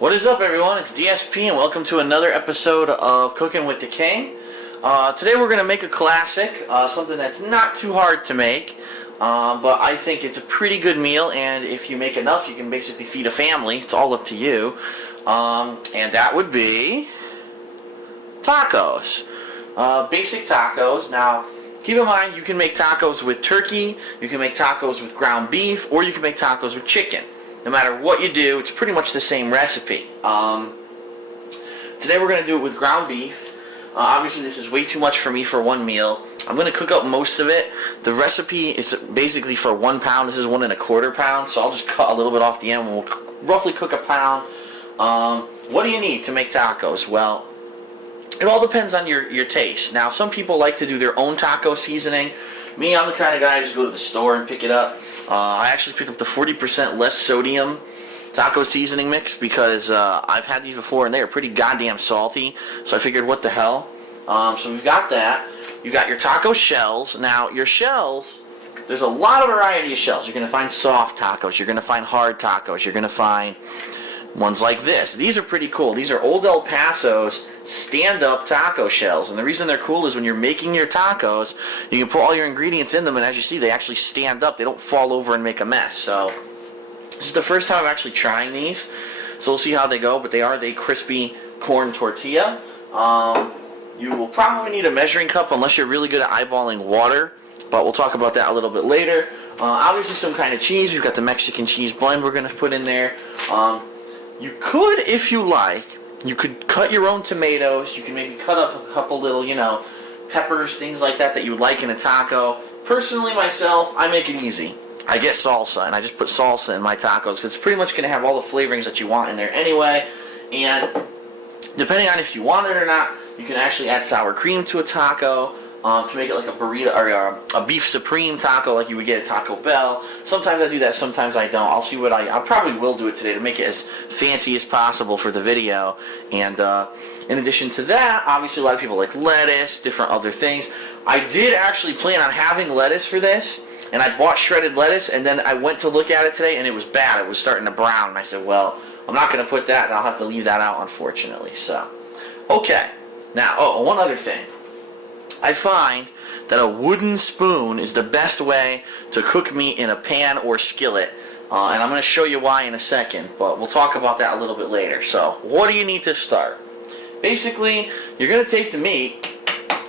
What is up, everyone? It's DSP and welcome to another episode of Cooking with the King. Today we're going to make a classic, something that's not too hard to make, but I think it's a pretty good meal, and if you make enough you can basically feed a family. It's all up to you. And that would be tacos. Basic tacos. Now, keep in mind you can make tacos with turkey, you can make tacos with ground beef, or you can make tacos with chicken. No matter what you do, it's pretty much the same recipe. Today we're going to do it with ground beef. Obviously this is way too much for me for one meal. I'm going to cook up most of it. The recipe is basically for 1 pound. This is 1 1/4 pounds, so I'll just cut a little bit off the end. We'll roughly cook a pound. What do you need to make tacos? Well, it all depends on your taste. Now, some people like to do their own taco seasoning. Me, I'm the kind of guy I just go to the store and pick it up. I actually picked up the 40% less sodium taco seasoning mix because I've had these before and they are pretty goddamn salty. So I figured, what the hell? So we've got that. You got your taco shells. Now, your shells, there's a lot of variety of shells. You're going to find soft tacos. You're going to find hard tacos. You're going to find ones like this. These are pretty cool. These are Old El Paso's stand-up taco shells. And the reason they're cool is when you're making your tacos, you can put all your ingredients in them, and as you see, they actually stand up. They don't fall over and make a mess. So this is the first time I'm actually trying these. So we'll see how they go, but they are the crispy corn tortilla. You will probably need a measuring cup unless you're really good at eyeballing water, but we'll talk about that a little bit later. Obviously some kind of cheese. We've got the Mexican cheese blend we're going to put in there. You could, if you like, you could cut your own tomatoes. You can maybe cut up a couple little, peppers, things like that you would like in a taco. Personally, myself, I make it easy. I get salsa, and I just put salsa in my tacos because it's pretty much going to have all the flavorings that you want in there anyway. And depending on if you want it or not, you can actually add sour cream to a taco. To make it like a burrito or a beef supreme taco like you would get at Taco Bell. Sometimes I do that, sometimes I don't. I'll see what I probably will do it today to make it as fancy as possible for the video. And in addition to that, obviously a lot of people like lettuce, different other things. I did actually plan on having lettuce for this, and I bought shredded lettuce, and then I went to look at it today and it was bad. It was starting to brown, and I said, well, I'm not going to put that, and I'll have to leave that out, unfortunately. So, okay. Now, one other thing. I find that a wooden spoon is the best way to cook meat in a pan or skillet, and I'm going to show you why in a second, but we'll talk about that a little bit later. So, what do you need to start? Basically, you're going to take the meat,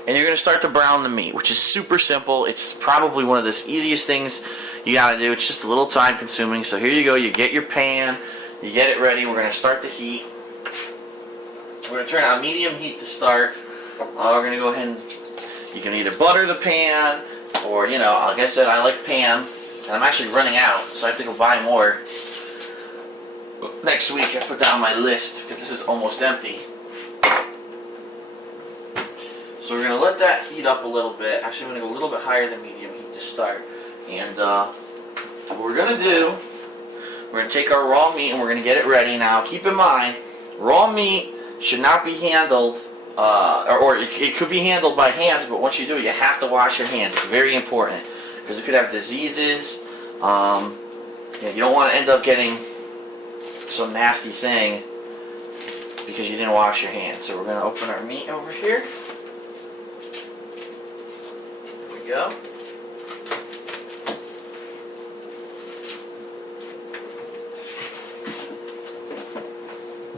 and you're going to start to brown the meat, which is super simple. It's probably one of the easiest things you got to do. It's just a little time consuming. So here you go. You get your pan, you get it ready. We're going to start the heat. We're going to turn on medium heat to start. We're going to go ahead and you can either butter the pan, or, like I said, I like pan, and I'm actually running out, so I have to go buy more. Next week I put that on my list, because this is almost empty. So we're going to let that heat up a little bit. Actually, I'm going to go a little bit higher than medium heat to start. And what we're going to do, we're going to take our raw meat and we're going to get it ready. Now, keep in mind, raw meat should not be handled or it could be handled by hands, but once you do it, you have to wash your hands. It's very important because it could have diseases. You don't want to end up getting some nasty thing because you didn't wash your hands. So we're going to open our meat over here. There we go.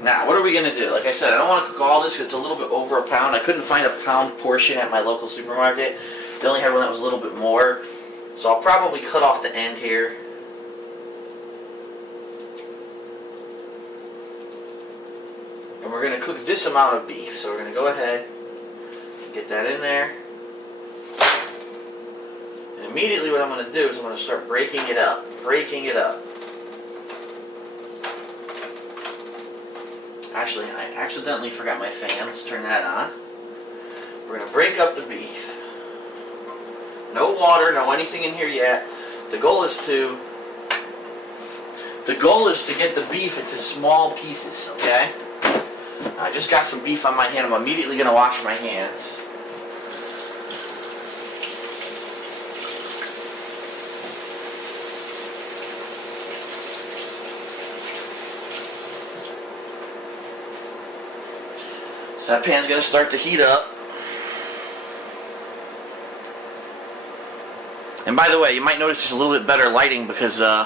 Now, what are we going to do? Like I said, I don't want to cook all this because it's a little bit over a pound. I couldn't find a pound portion at my local supermarket. They only had one that was a little bit more. So I'll probably cut off the end here. And we're going to cook this amount of beef. So we're going to go ahead and get that in there. And immediately what I'm going to do is I'm going to start breaking it up. Breaking it up. Actually, I accidentally forgot my fan. Let's turn that on. We're going to break up the beef. No water, no anything in here yet. The goal is to get the beef into small pieces, okay? I just got some beef on my hand. I'm immediately going to wash my hands. So that pan's going to start to heat up. And by the way, you might notice there's a little bit better lighting because I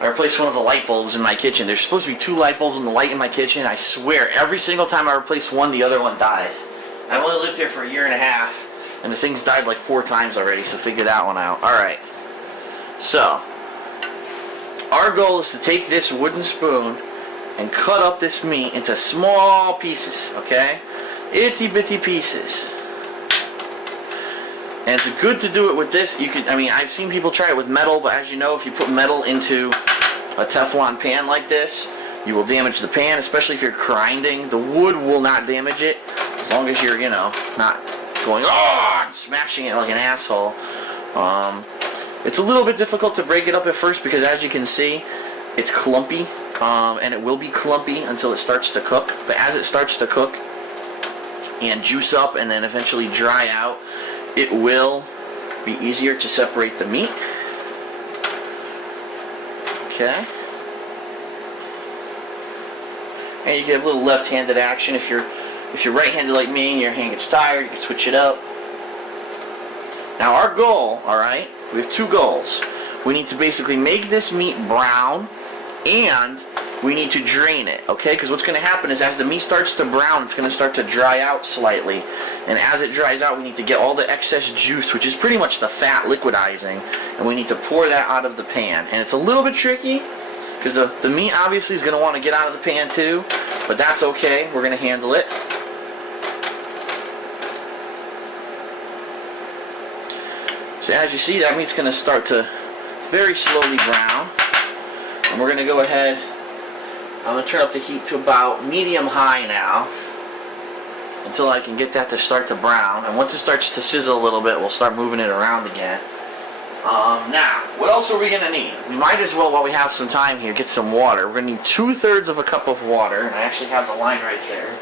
replaced one of the light bulbs in my kitchen. There's supposed to be 2 light bulbs in the light in my kitchen. I swear, every single time I replace one, the other one dies. I've only lived here for a year and a half, and the thing's died like 4 times already, so figure that one out. Alright. So, our goal is to take this wooden spoon and cut up this meat into small pieces, okay? Itty bitty pieces. And it's good to do it with this. You could, I mean, I've seen people try it with metal, but as you know, if you put metal into a Teflon pan like this, you will damage the pan, especially if you're grinding. The wood will not damage it, as long as you're, you know, not going, oh, and smashing it like an asshole. It's a little bit difficult to break it up at first because, as you can see, it's clumpy, and it will be clumpy until it starts to cook. But as it starts to cook and juice up and then eventually dry out, it will be easier to separate the meat. Okay. And you can have a little left-handed action if you're right-handed like me and your hand gets tired, you can switch it up. Now our goal, alright, we have 2 goals. We need to basically make this meat brown, and we need to drain it, okay? Because what's going to happen is as the meat starts to brown, it's going to start to dry out slightly. And as it dries out, we need to get all the excess juice, which is pretty much the fat liquidizing, and we need to pour that out of the pan. And it's a little bit tricky, because the meat obviously is going to want to get out of the pan too, but that's okay. We're going to handle it. So as you see, that meat's going to start to very slowly brown. And we're going to go ahead, I'm going to turn up the heat to about medium-high now, until I can get that to start to brown. And once it starts to sizzle a little bit, we'll start moving it around again. Now, what else are we going to need? We might as well, while we have some time here, get some water. We're going to need 2/3 of a cup of water. And I actually have the line right there.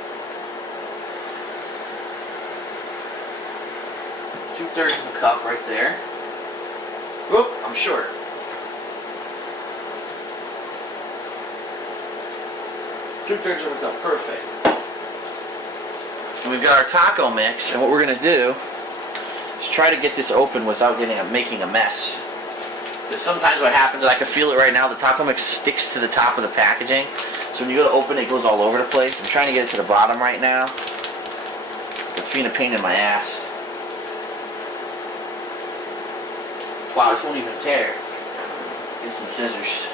2/3 of a cup right there. Whoop, I'm short. Two-thirds of a cup, perfect. And we've got our taco mix, and what we're going to do is try to get this open without making a mess. Because sometimes what happens, and I can feel it right now, the taco mix sticks to the top of the packaging. So when you go to open it, it goes all over the place. I'm trying to get it to the bottom right now. It's being a pain in my ass. Wow, this won't even tear. Get some scissors.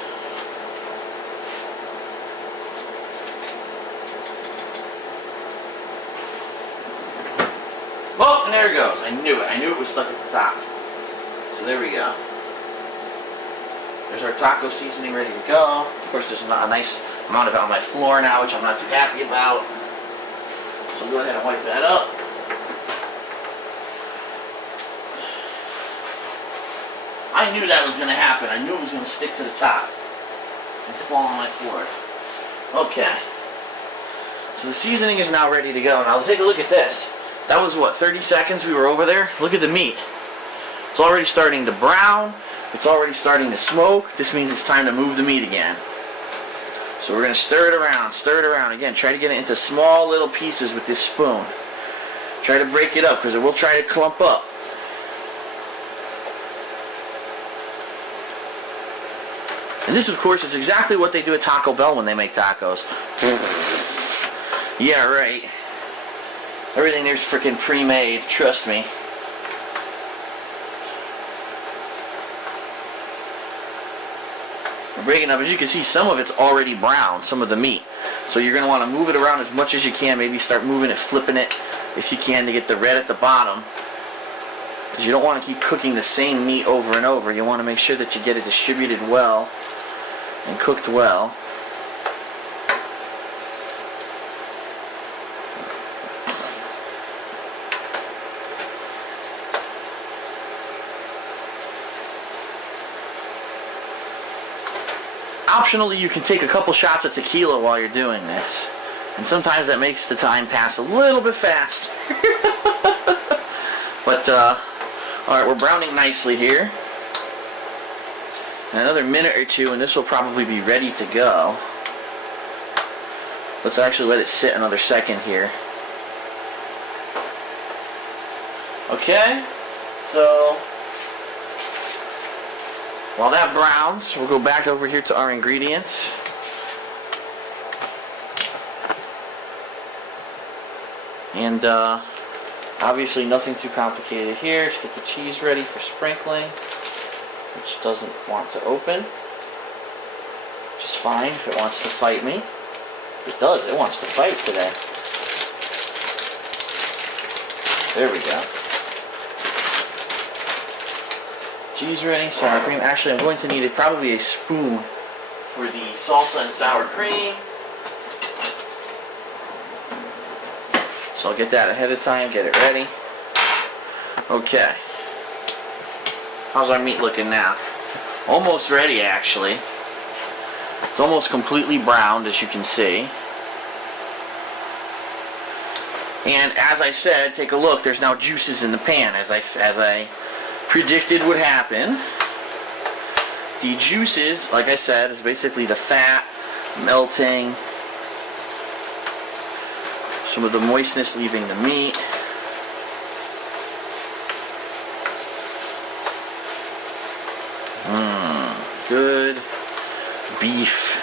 Oh, and there it goes. I knew it. I knew it was stuck at the top. So there we go. There's our taco seasoning ready to go. Of course, there's a nice amount of it on my floor now, which I'm not too happy about. So go ahead and wipe that up. I knew that was going to happen. I knew it was going to stick to the top and fall on my floor. Okay. So the seasoning is now ready to go. Now take a look at this. That was, what, 30 seconds we were over there? Look at the meat. It's already starting to brown. It's already starting to smoke. This means it's time to move the meat again. So we're going to stir it around. Again, try to get it into small little pieces with this spoon. Try to break it up because it will try to clump up. And this, of course, is exactly what they do at Taco Bell when they make tacos. Yeah, right. Everything there's freaking pre-made, trust me. We're breaking up. As you can see, some of it's already brown, some of the meat. So you're going to want to move it around as much as you can. Maybe start moving it, flipping it, if you can, to get the red at the bottom. Because you don't want to keep cooking the same meat over and over. You want to make sure that you get it distributed well and cooked well. Optionally, you can take a couple shots of tequila while you're doing this. And sometimes that makes the time pass a little bit fast. But, alright, we're browning nicely here. Another minute or two and this will probably be ready to go. Let's actually let it sit another second here. Okay, so while that browns, we'll go back over here to our ingredients. And obviously nothing too complicated here. Just get the cheese ready for sprinkling, which doesn't want to open. Which is fine if it wants to fight me. It does, it wants to fight today. There we go. Cheese ready, sour cream. Actually, I'm going to need probably a spoon for the salsa and sour cream. So I'll get that ahead of time, get it ready. Okay. How's our meat looking now? Almost ready, actually. It's almost completely browned, as you can see. And as I said, take a look, there's now juices in the pan, as I predicted would happen. The juices, like I said, is basically the fat melting, some of the moistness leaving the meat. Good beef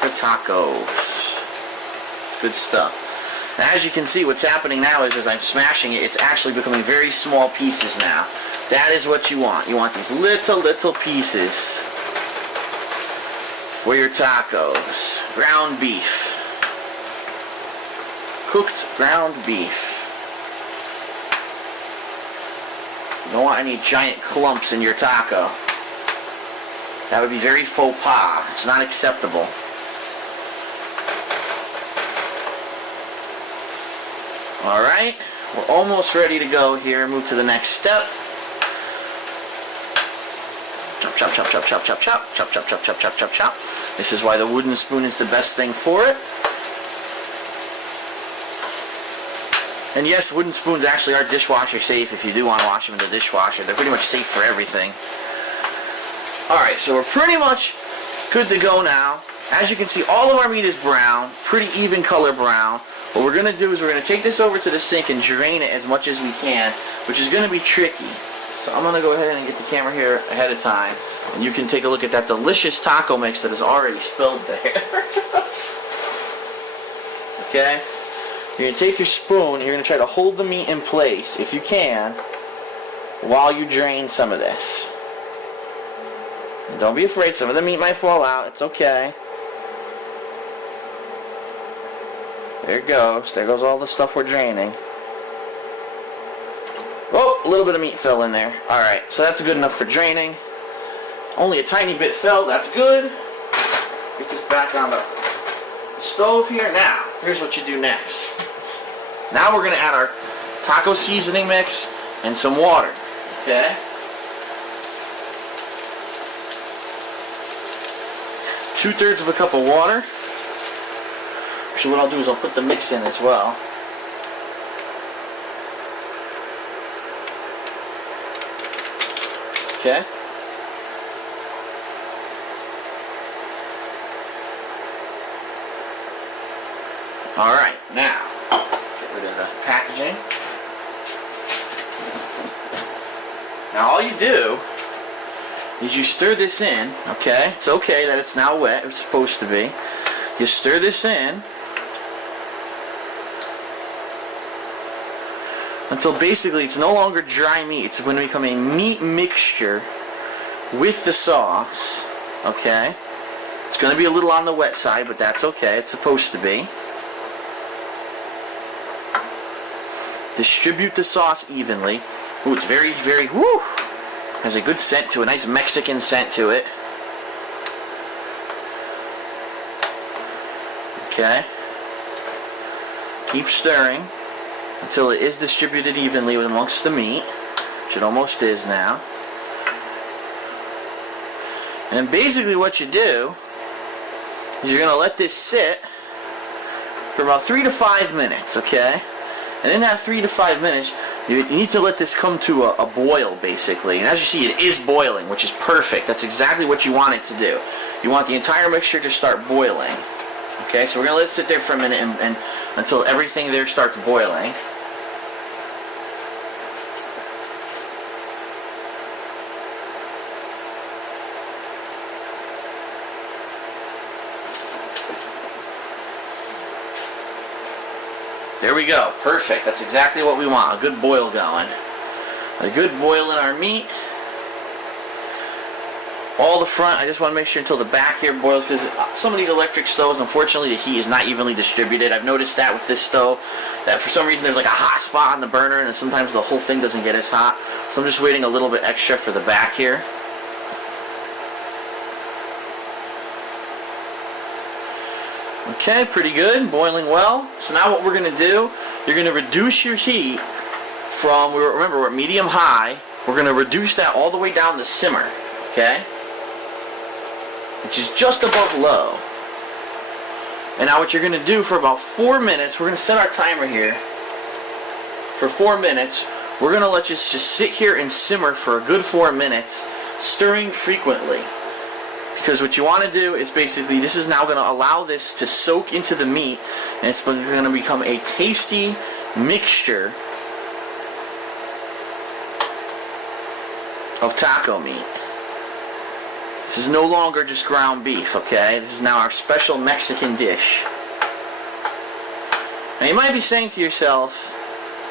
for tacos. Good stuff. Now, as you can see, what's happening now is as I'm smashing it, it's actually becoming very small pieces now. That is what you want. You want these little pieces for your tacos. Ground beef. Cooked ground beef. You don't want any giant clumps in your taco. That would be very faux pas. It's not acceptable. Alright, we're almost ready to go here. Move to the next step. Chop, chop, chop, chop, chop, chop, chop, chop, chop, chop, chop, chop, chop, chop. This is why the wooden spoon is the best thing for it. And yes, wooden spoons actually are dishwasher safe if you do want to wash them in the dishwasher. They're pretty much safe for everything. Alright, so we're pretty much good to go now. As you can see, all of our meat is brown, pretty even color brown. What we're going to do is we're going to take this over to the sink and drain it as much as we can, which is going to be tricky. So I'm going to go ahead and get the camera here ahead of time, and you can take a look at that delicious taco mix that is already spilled there. Okay? You're going to take your spoon, you're going to try to hold the meat in place, if you can, while you drain some of this. Don't be afraid, some of the meat might fall out, it's okay. There it goes. There goes all the stuff we're draining. Oh, a little bit of meat fell in there. Alright, so that's good enough for draining. Only a tiny bit fell, that's good. Get this back on the stove here. Now, here's what you do next. Now we're going to add our taco seasoning mix and some water. Okay? 2/3 of a cup of water. Actually, what I'll do is I'll put the mix in as well. Okay. Alright, now, get rid of the packaging. Now all you do is you stir this in, okay? It's okay that it's now wet, it's supposed to be. You stir this in until basically it's no longer dry meat. It's going to become a meat mixture with the sauce, okay? It's going to be a little on the wet side, but that's okay. It's supposed to be. Distribute the sauce evenly. Ooh, it's very, very, whoo! Has a good scent to it, a nice Mexican scent to it. Okay. Keep stirring until it is distributed evenly amongst the meat, which it almost is now. And then basically what you do is you're going to let this sit for about 3 to 5 minutes, okay? And in that 3 to 5 minutes, you need to let this come to a boil, basically. And as you see, it is boiling, which is perfect. That's exactly what you want it to do. You want the entire mixture to start boiling. Okay, so we're going to let it sit there for a minute and until everything there starts boiling. There we go. Perfect. That's exactly what we want. A good boil going. A good boil in our meat. All the front, I just want to make sure until the back here boils, because some of these electric stoves, unfortunately, the heat is not evenly distributed. I've noticed that with this stove, that for some reason there's like a hot spot on the burner, and sometimes the whole thing doesn't get as hot. So I'm just waiting a little bit extra for the back here. Okay, pretty good, boiling well. So now what we're going to do, you're going to reduce your heat from, remember we're at medium high, we're going to reduce that all the way down to simmer, okay? Which is just above low. And now what you're going to do for about 4 minutes, we're going to set our timer here. For 4 minutes, we're going to let this just sit here and simmer for a good 4 minutes, stirring frequently. Because what you want to do is basically, this is now going to allow this to soak into the meat, and it's going to become a tasty mixture of taco meat. This is no longer just ground beef, okay? This is now our special Mexican dish. Now you might be saying to yourself,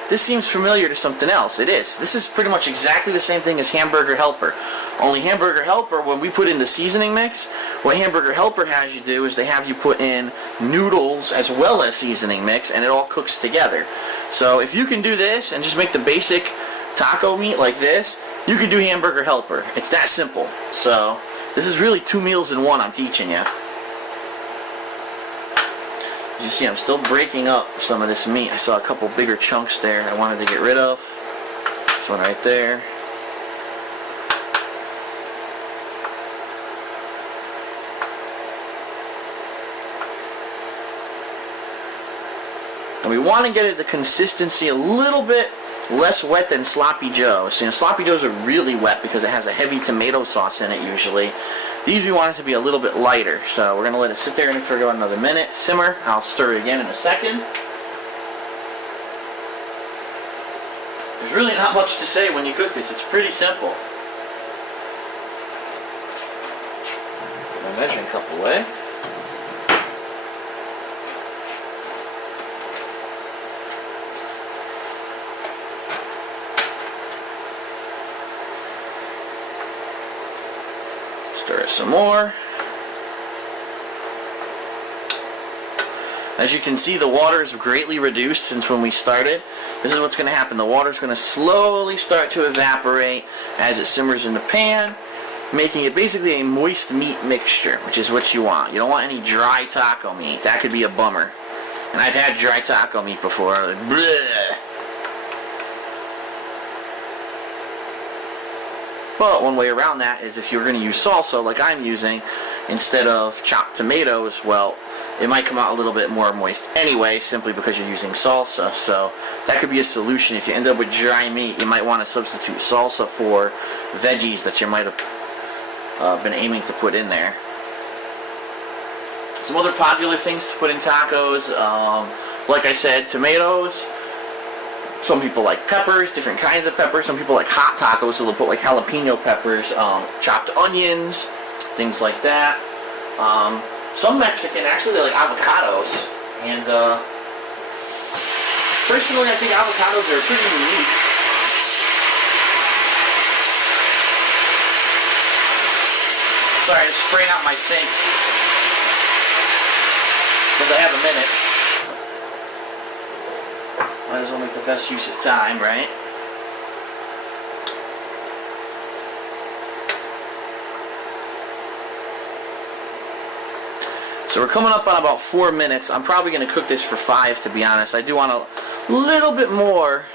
this seems familiar to something else. It is. This is pretty much exactly the same thing as Hamburger Helper. Only Hamburger Helper, when we put in the seasoning mix, what Hamburger Helper has you do is they have you put in noodles as well as seasoning mix, and it all cooks together. So if you can do this and just make the basic taco meat like this, you can do Hamburger Helper. It's that simple. So this is really 2 meals in one I'm teaching you. As you see, I'm still breaking up some of this meat. I saw a couple bigger chunks there I wanted to get rid of. This one right there. And we want to get it the consistency a little bit less wet than Sloppy Joe. So, Sloppy Joes are really wet because it has a heavy tomato sauce in it usually. These we want it to be a little bit lighter. So we're going to let it sit there for about another minute, simmer. I'll stir it again in a second. There's really not much to say when you cook this. It's pretty simple. Put my measuring cup away. Stir it some more. As you can see, the water is greatly reduced since when we started. This is what's going to happen. The water is going to slowly start to evaporate as it simmers in the pan, making it basically a moist meat mixture, which is what you want. You don't want any dry taco meat. That could be a bummer. And I've had dry taco meat before. Like, bleh. But one way around that is if you're going to use salsa like I'm using instead of chopped tomatoes, well, it might come out a little bit more moist anyway, simply because you're using salsa. So that could be a solution. If you end up with dry meat, you might want to substitute salsa for veggies that you might have been aiming to put in there. Some other popular things to put in tacos, like I said, tomatoes. Some people like peppers, different kinds of peppers. Some people like hot tacos, so they'll put like jalapeno peppers, chopped onions, things like that. Some Mexican, actually, they like avocados. And personally, I think avocados are pretty unique. Sorry, I'm spraying out my sink because I have a minute. Might as well make the best use of time, right? So we're coming up on about 4 minutes. I'm probably going to cook this for 5, to be honest. I do want a little bit more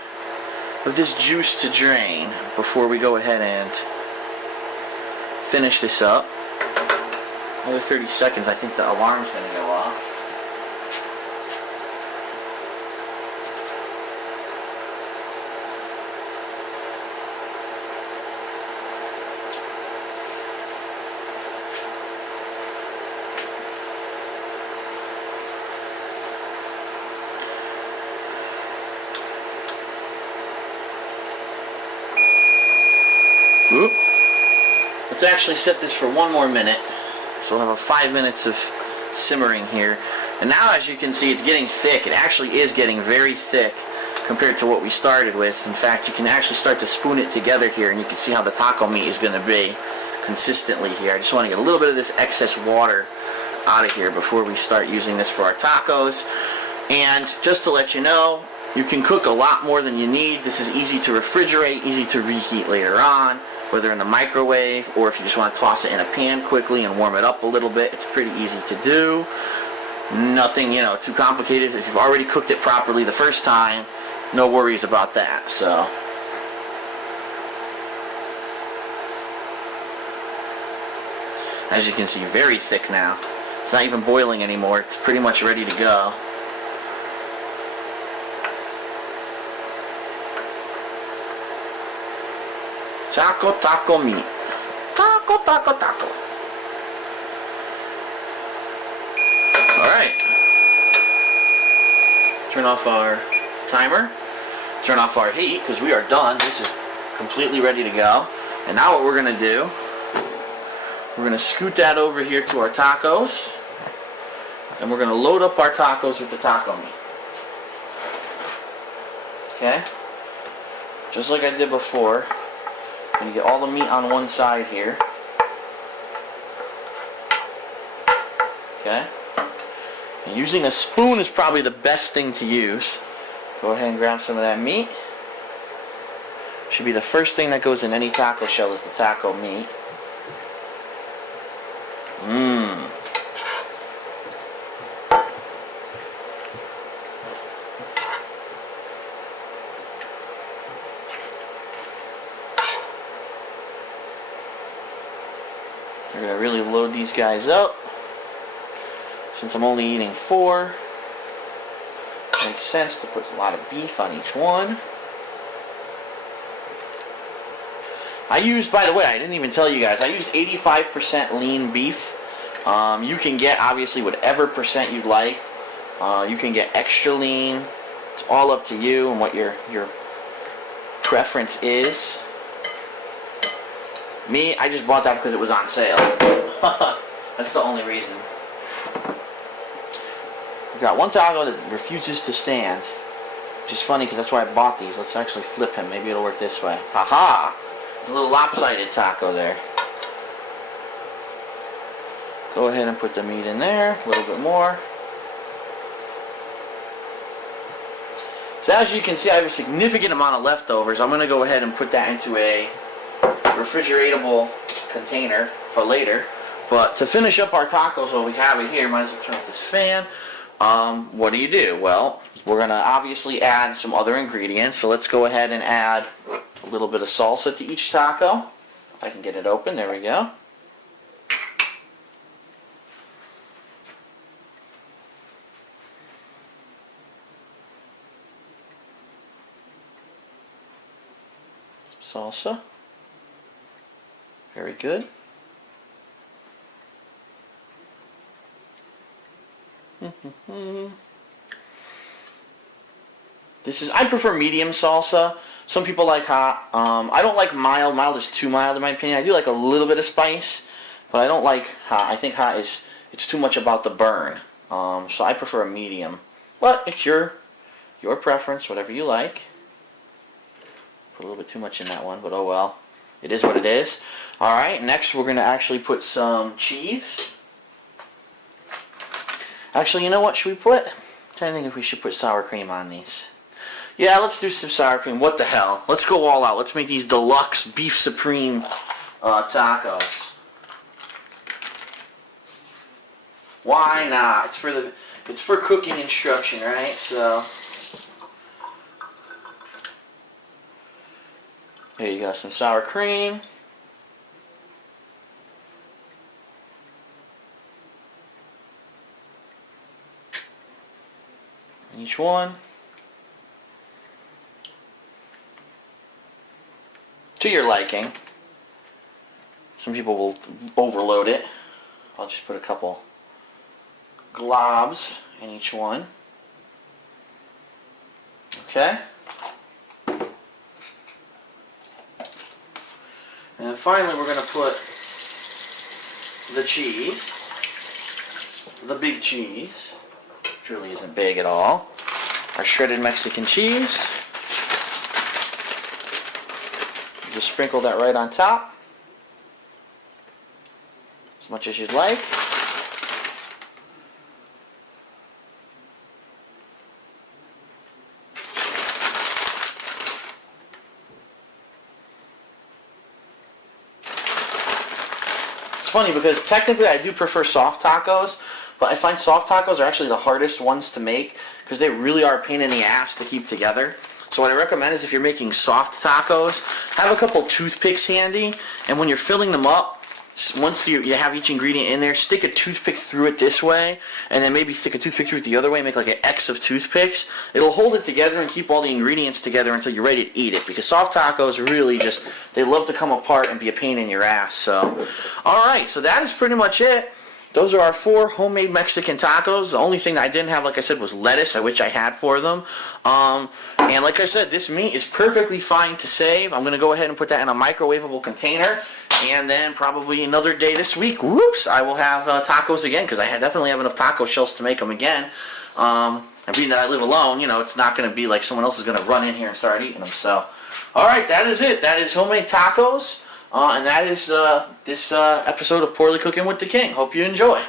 of this juice to drain before we go ahead and finish this up. Another 30 seconds, I think the alarm's going to go off. Let's actually set this for 1 more minute. So we'll have 5 minutes of simmering here. And now, as you can see, it's getting thick. It actually is getting very thick compared to what we started with. In fact, you can actually start to spoon it together here, and you can see how the taco meat is going to be consistently here. I just want to get a little bit of this excess water out of here before we start using this for our tacos. And just to let you know, you can cook a lot more than you need. This is easy to refrigerate, easy to reheat later on, whether in the microwave or if you just want to toss it in a pan quickly and warm it up a little bit. It's pretty easy to do. Nothing, you know, too complicated. If you've already cooked it properly the first time, no worries about that. So as you can see, very thick now. It's not even boiling anymore. It's pretty much ready to go. Taco meat. Taco. Alright. Turn off our timer. Turn off our heat because we are done. This is completely ready to go. And now what we're going to do, we're going to scoot that over here to our tacos. And we're going to load up our tacos with the taco meat. Okay? Just like I did before. And you get all the meat on one side here. Okay? And using a spoon is probably the best thing to use. Go ahead and grab some of that meat. Should be the first thing that goes in any taco shell is the taco meat. Mmm. We're going to really load these guys up. Since I'm only eating 4, it makes sense to put a lot of beef on each one. I used, by the way, I didn't even tell you guys, I used 85% lean beef. You can get, obviously, whatever percent you'd like. You can get extra lean. It's all up to you and what your preference is. Me, I just bought that because it was on sale. That's the only reason. We've got one taco that refuses to stand, which is funny because that's why I bought these. Let's actually flip him. Maybe it'll work this way. Haha! It's a little lopsided taco there. Go ahead and put the meat in there. A little bit more. So as you can see, I have a significant amount of leftovers. I'm going to go ahead and put that into a refrigeratable container for later. But to finish up our tacos while we have it here, might as well turn off this fan. What do? Well, we're going to obviously add some other ingredients. So let's go ahead and add a little bit of salsa to each taco. If I can get it open, there we go. Some salsa. Very good. This is, I prefer medium salsa. Some people like hot. I don't like mild. Mild is too mild in my opinion. I do like a little bit of spice, but I don't like hot. I think hot is, it's too much about the burn. So I prefer a medium. But it's your preference, whatever you like. Put a little bit too much in that one, but oh well. It is what it is. Alright, next we're going to actually put some cheese. Actually, you know what should we put? I'm trying to think if we should put sour cream on these. Yeah, let's do some sour cream. What the hell? Let's go all out. Let's make these deluxe beef supreme tacos. Why not? It's for cooking instruction, right? So here you go, some sour cream. Each one. To your liking. Some people will overload it. I'll just put a couple globs in each one. Okay. And then finally we're going to put the cheese, the big cheese, which really isn't big at all, our shredded Mexican cheese. Just sprinkle that right on top, as much as you'd like. It's funny because technically I do prefer soft tacos, but I find soft tacos are actually the hardest ones to make because they really are a pain in the ass to keep together. So what I recommend is if you're making soft tacos, have a couple toothpicks handy, and when you're filling them up, once you have each ingredient in there, stick a toothpick through it this way, and then maybe stick a toothpick through it the other way, make like an X of toothpicks. It'll hold it together and keep all the ingredients together until you're ready to eat it, because soft tacos really just, they love to come apart and be a pain in your ass. So, alright, so that is pretty much it. Those are our 4 homemade Mexican tacos. The only thing that I didn't have, like I said, was lettuce, which I had for them. And like I said, this meat is perfectly fine to save. I'm going to go ahead and put that in a microwavable container. And then probably another day this week, whoops, I will have tacos again, because I definitely have enough taco shells to make them again. And being that I live alone, you know, it's not going to be like someone else is going to run in here and start eating them. So, alright, that is it. That is homemade tacos. And that is this episode of Poorly Cooking with the King. Hope you enjoy.